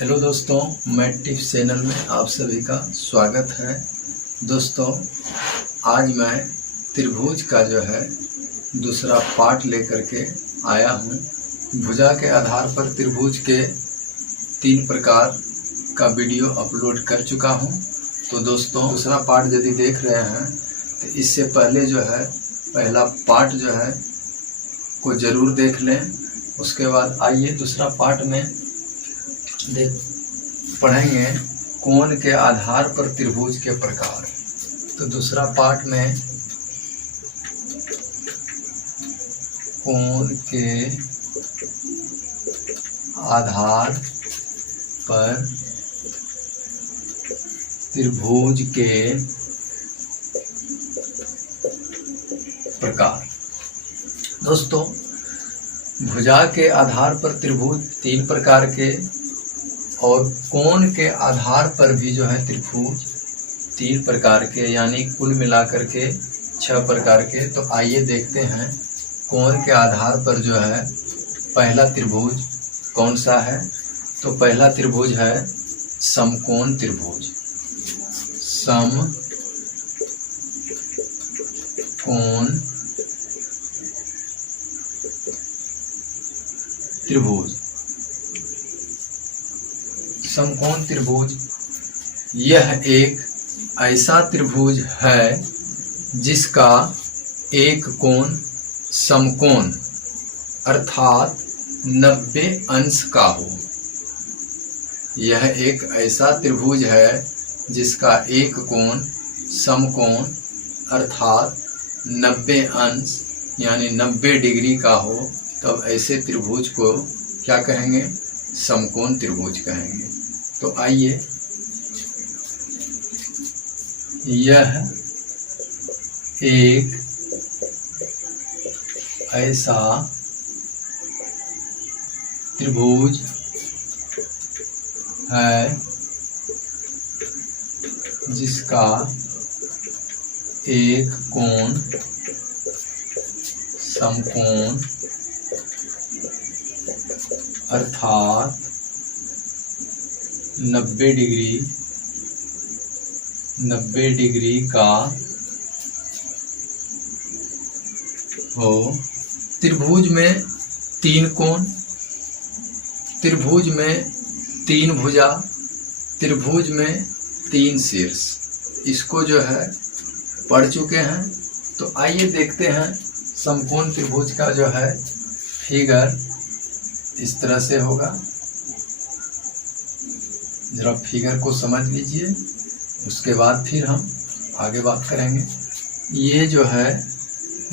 Hello दोस्तों, मैं tips channel में आप सभी का स्वागत है। दोस्तों, आज मैं त्रिभुज का जो है दूसरा पार्ट लेकर के आया हूँ। भुजा के आधार पर त्रिभुज के 3 प्रकार का वीडियो अपलोड कर चुका हूँ। तो दोस्तों, दूसरा पार्ट यदि देख रहे हैं तो इससे पहले जो है पहला पार्ट जो है को ज़रूर देख लें। उसके बाद आइए दूसरा पार्ट में पढ़ेंगे कोण के आधार पर त्रिभुज के प्रकार। तो दूसरा पार्ट में कोण के आधार पर त्रिभुज के प्रकार। दोस्तों, भुजा के आधार पर त्रिभुज 3 प्रकार के और कोण के आधार पर भी जो है त्रिभुज 3 प्रकार के, यानी कुल मिलाकर के 6 प्रकार के। तो आइए देखते हैं कोण के आधार पर जो है पहला त्रिभुज कौन सा है। तो पहला त्रिभुज है समकोण त्रिभुज। समकोण त्रिभुज। समकोण त्रिभुज यह एक ऐसा त्रिभुज है जिसका एक कोण समकोण अर्थात 90 अंश का हो। यह एक ऐसा त्रिभुज है जिसका एक कोण समकोण अर्थात 90 अंश यानी 90 डिग्री का हो। तब ऐसे त्रिभुज को क्या कहेंगे? समकोण त्रिभुज कहेंगे। तो आइए, यह एक ऐसा त्रिभुज है जिसका एक कोण समकोण अर्थात 90 डिग्री का हो। त्रिभुज में 3 कोण, त्रिभुज में 3 भुजा, त्रिभुज में 3 शीर्ष, इसको जो है पढ़ चुके हैं। तो आइए देखते हैं समकोण त्रिभुज का जो है फिगर इस तरह से होगा। जरा फिगर को समझ लीजिए, उसके बाद फिर हम आगे बात करेंगे। ये जो है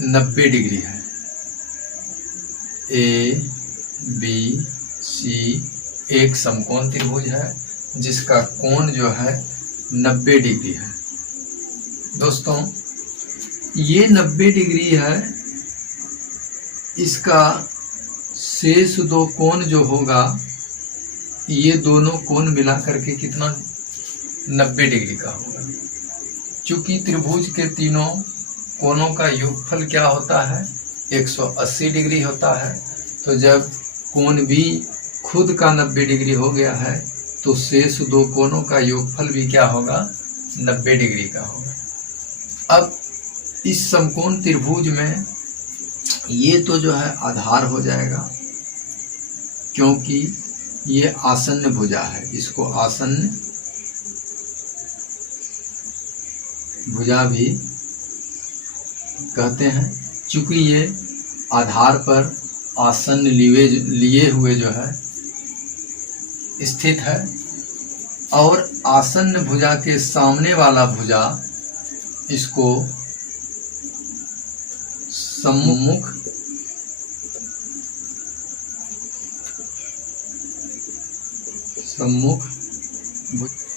90 डिग्री है। ए बी सी एक समकोण त्रिभुज है जिसका कोण जो है 90 डिग्री है। दोस्तों, ये 90 डिग्री है। इसका शेष 2 कोण जो होगा, ये दोनों कोण मिला करके कितना 90 डिग्री का होगा। चूंकि त्रिभुज के तीनों कोणों का योगफल क्या होता है? 180 डिग्री होता है। तो जब कोण भी खुद का 90 डिग्री हो गया है तो शेष 2 कोणों का योगफल भी क्या होगा? 90 डिग्री का होगा। अब इस समकोण त्रिभुज में ये तो जो है आधार हो जाएगा, क्योंकि ये आसन्न भुजा है। इसको आसन्न भुजा भी कहते हैं, चूंकि ये आधार पर आसन्न लिए हुए जो है स्थित है। और आसन्न भुजा के सामने वाला भुजा, इसको सम्मुख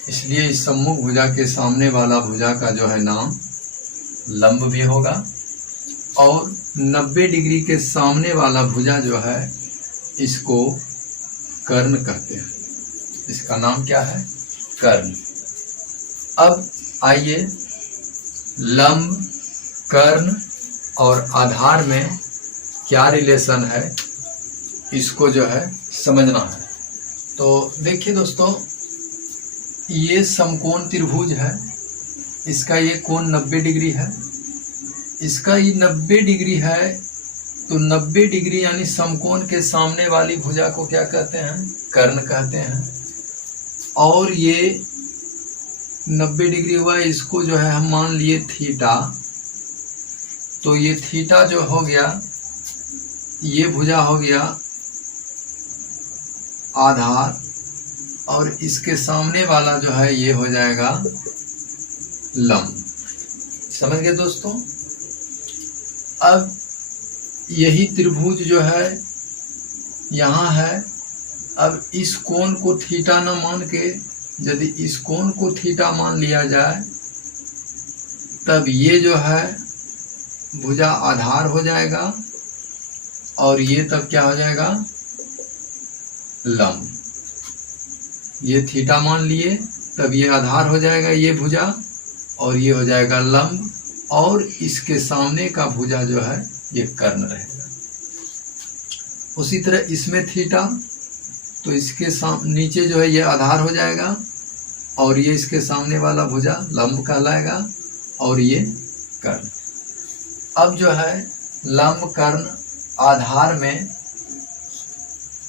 इसलिए इस सम्मुख भुजा के सामने वाला भुजा का जो है नाम लंब भी होगा। और 90 डिग्री के सामने वाला भुजा जो है इसको कर्ण कहते हैं। इसका नाम क्या है? कर्ण। अब आइए लंब, कर्ण और आधार में क्या रिलेशन है, इसको जो है समझना है। तो देखिए दोस्तों, ये समकोण त्रिभुज है, इसका ये कोण 90 डिग्री है, इसका ये 90 डिग्री है। तो 90 डिग्री यानी समकोण के सामने वाली भुजा को क्या कहते हैं? कर्ण कहते हैं। और ये 90 डिग्री हुआ, इसको जो है हम मान लिए थीटा। तो ये थीटा जो हो गया, ये भुजा हो गया आधार, और इसके सामने वाला जो है ये हो जाएगा लंब। समझ गए दोस्तों? अब यही त्रिभुज जो है यहाँ है। अब इस कोण को थीटा न मान के, यदि इस कोण को थीटा मान लिया जाए, तब ये जो है भुजा आधार हो जाएगा, और ये तब क्या हो जाएगा? लंब। ये थीटा मान लिए, तब ये आधार हो जाएगा ये भुजा, और ये हो जाएगा लंब, और इसके सामने का भुजा जो है ये कर्ण रहेगा। उसी तरह इसमें थीटा, तो इसके नीचे जो है ये आधार हो जाएगा, और ये इसके सामने वाला भुजा लंब कहलाएगा, और ये कर्ण। अब जो है लंब कर्ण आधार में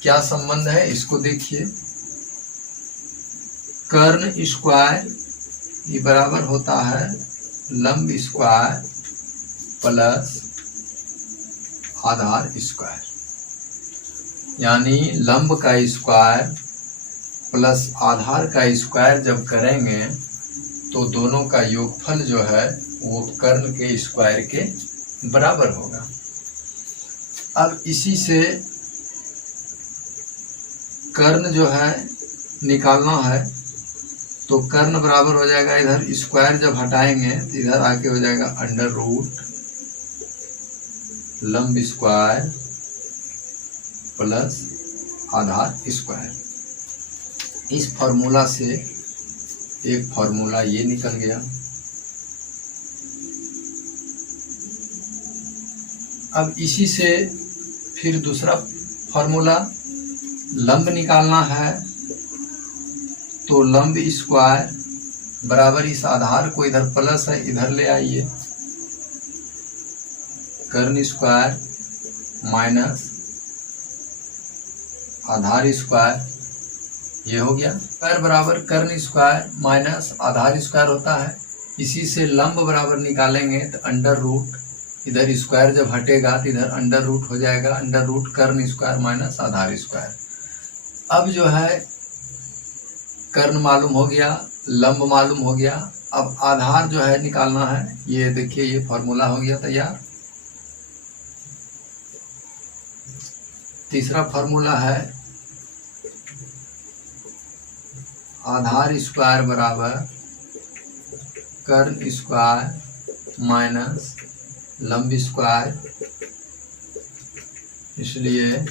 क्या संबंध है, इसको देखिए। कर्ण स्क्वायर ये बराबर होता है लंब स्क्वायर प्लस आधार स्क्वायर, यानी लंब का स्क्वायर प्लस आधार का स्क्वायर जब करेंगे तो दोनों का योगफल जो है वो कर्ण के स्क्वायर के बराबर होगा। अब इसी से कर्ण जो है निकालना है, तो कर्ण बराबर हो जाएगा, इधर स्क्वायर जब हटाएंगे तो इधर आके हो जाएगा अंडर रूट लंब स्क्वायर प्लस आधार स्क्वायर। इस फॉर्मूला से एक फॉर्मूला ये निकल गया। अब इसी से फिर दूसरा फॉर्मूला, लंब निकालना है, तो लंब स्क्वायर बराबर इस आधार को इधर प्लस है, इधर ले आइए, कर्ण स्क्वायर माइनस आधार स्क्वायर, ये हो गया। स्क्वायर बराबर कर्ण स्क्वायर माइनस आधार स्क्वायर होता है। इसी से लंब बराबर निकालेंगे तो अंडर रूट, इधर स्क्वायर जब हटेगा तो इधर अंडर रूट हो जाएगा, अंडर रूट कर्ण स्क्वायर माइनस आधार स्क्वायर। अब जो है कर्ण मालूम हो गया, लंब मालूम हो गया। अब आधार जो है निकालना है, ये देखिए ये फॉर्मूला हो गया तैयार। तीसरा फॉर्मूला है आधार स्क्वायर बराबर कर्ण स्क्वायर माइनस लंब स्क्वायर, इसलिए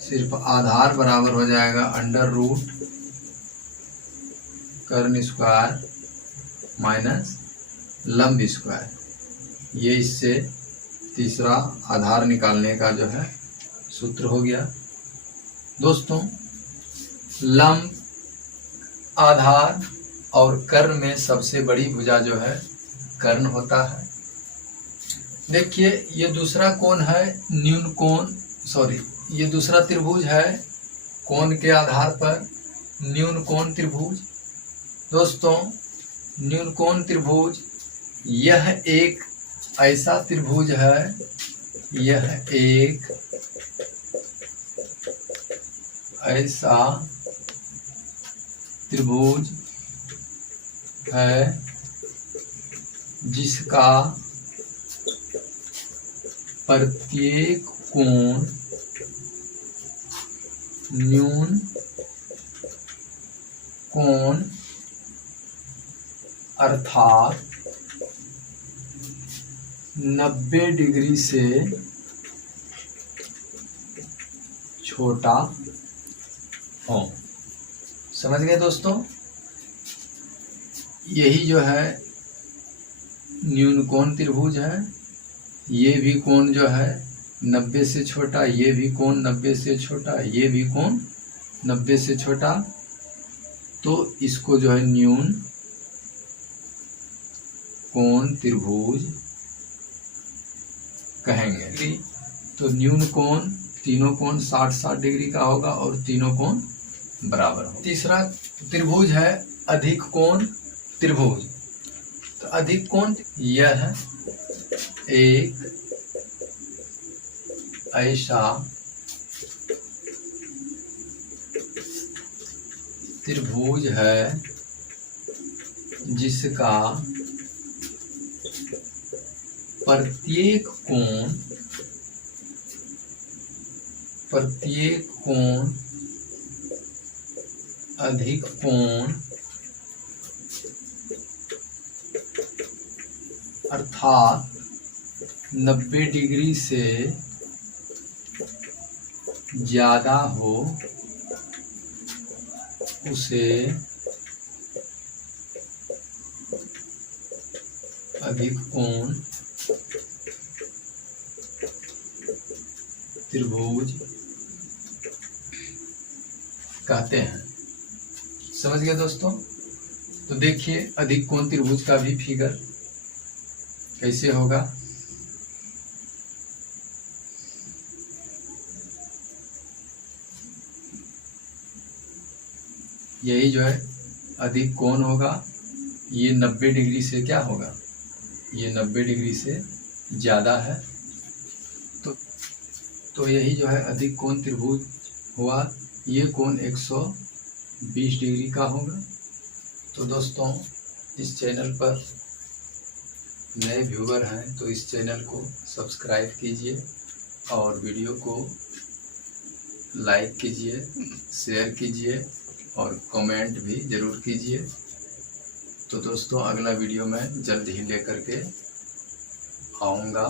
सिर्फ आधार बराबर हो जाएगा अंडर रूट कर्ण स्क्वायर माइनस लंब स्क्वायर। ये इससे तीसरा आधार निकालने का जो है सूत्र हो गया। दोस्तों, लंब, आधार और कर्ण में सबसे बड़ी भुजा जो है कर्ण होता है। देखिए ये दूसरा कोण है न्यून कोण, ये दूसरा त्रिभुज है कोण के आधार पर न्यून कोण त्रिभुज। दोस्तों, न्यून कोण त्रिभुज यह एक ऐसा त्रिभुज है, यह एक ऐसा त्रिभुज है जिसका प्रत्येक कोण न्यून कोण अर्थात 90 डिग्री से छोटा हो। समझ गए दोस्तों? यही जो है न्यून कोण त्रिभुज है। ये भी कोण जो है 90 से छोटा, ये भी कोण 90 से छोटा, ये भी कोण 90 से छोटा, तो इसको जो है न्यून कोण त्रिभुज कहेंगे। तो न्यून कोण, तीनों कोण 60-60 डिग्री का होगा और तीनों कोण बराबर होगा। तीसरा त्रिभुज है अधिक कोण त्रिभुज। तो अधिक कोण यह है एक ऐसा त्रिभुज है जिसका प्रत्येक कोण अधिक कोण अर्थात 90 डिग्री से ज्यादा हो उसे अधिक कोण त्रिभुज कहते हैं। समझ गए दोस्तों? तो देखिए अधिक कोण त्रिभुज का भी फिगर कैसे होगा। यही जो है अधिक कोण होगा, ये 90 डिग्री से क्या होगा, ये 90 डिग्री से ज़्यादा है, तो यही जो है अधिक कोण त्रिभुज हुआ। ये कोण 120 डिग्री का होगा। तो दोस्तों इस चैनल पर नए व्यूअर हैं तो इस चैनल को सब्सक्राइब कीजिए और वीडियो को लाइक कीजिए, शेयर कीजिए और कमेंट भी ज़रूर कीजिए। तो दोस्तों अगला वीडियो मैं जल्द ही लेकर के आऊँगा।